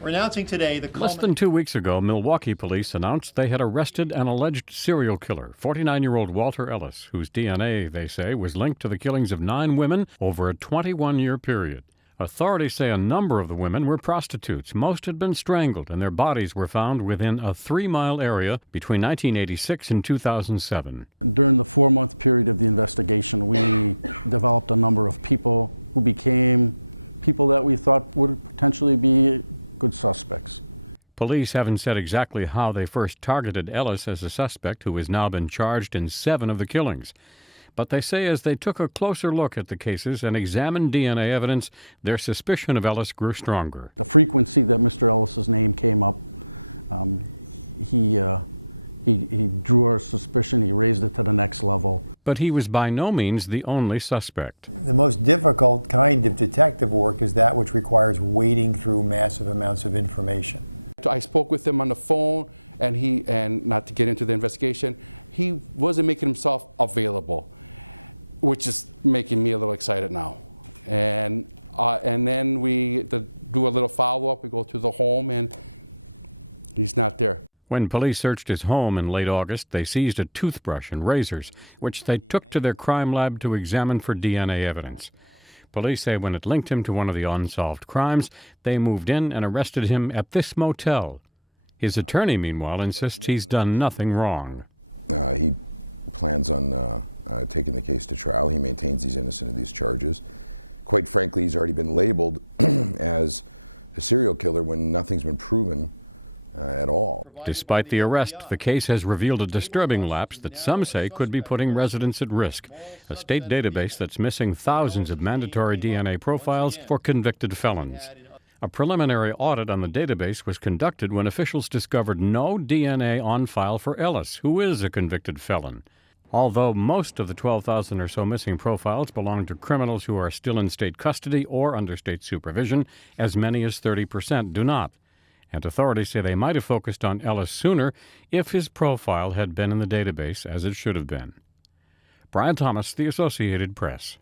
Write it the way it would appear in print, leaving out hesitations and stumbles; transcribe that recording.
We're announcing today Less than 2 weeks ago, Milwaukee police announced they had arrested an alleged serial killer, 49-year-old Walter Ellis, whose DNA, they say, was linked to the killings of 9 women over a 21-year period. Authorities say a number of the women were prostitutes. Most had been strangled, and their bodies were found within a 3-mile area between 1986 and 2007. During the 4-month period of the investigation, we developed a number of people who became people that we thought would potentially be good suspects. Police haven't said exactly how they first targeted Ellis as a suspect who has now been charged in 7 of the killings. But they say as they took a closer look at the cases and examined DNA evidence, their suspicion of Ellis grew stronger. The frequency that Mr. Ellis' name came up, he was suspicion raised it to the next level. But he was by no means the only suspect. The most difficult kind of detectable work is that which requires waiting for the massive information. I spoke with him on the phone, and he gave the investigation. He wasn't making himself available. It's maybe a little problem. And then we do a little follow-up to go to the home, and he's not there. When police searched his home in late August, they seized a toothbrush and razors, which they took to their crime lab to examine for DNA evidence. Police say when it linked him to one of the unsolved crimes, they moved in and arrested him at this motel. His attorney, meanwhile, insists he's done nothing wrong. Despite the arrest, the case has revealed a disturbing lapse that some say could be putting residents at risk, a state database that's missing thousands of mandatory DNA profiles for convicted felons. A preliminary audit on the database was conducted when officials discovered no DNA on file for Ellis, who is a convicted felon. Although most of the 12,000 or so missing profiles belong to criminals who are still in state custody or under state supervision, as many as 30% do not. And authorities say they might have focused on Ellis sooner if his profile had been in the database as it should have been. Brian Thomas, The Associated Press.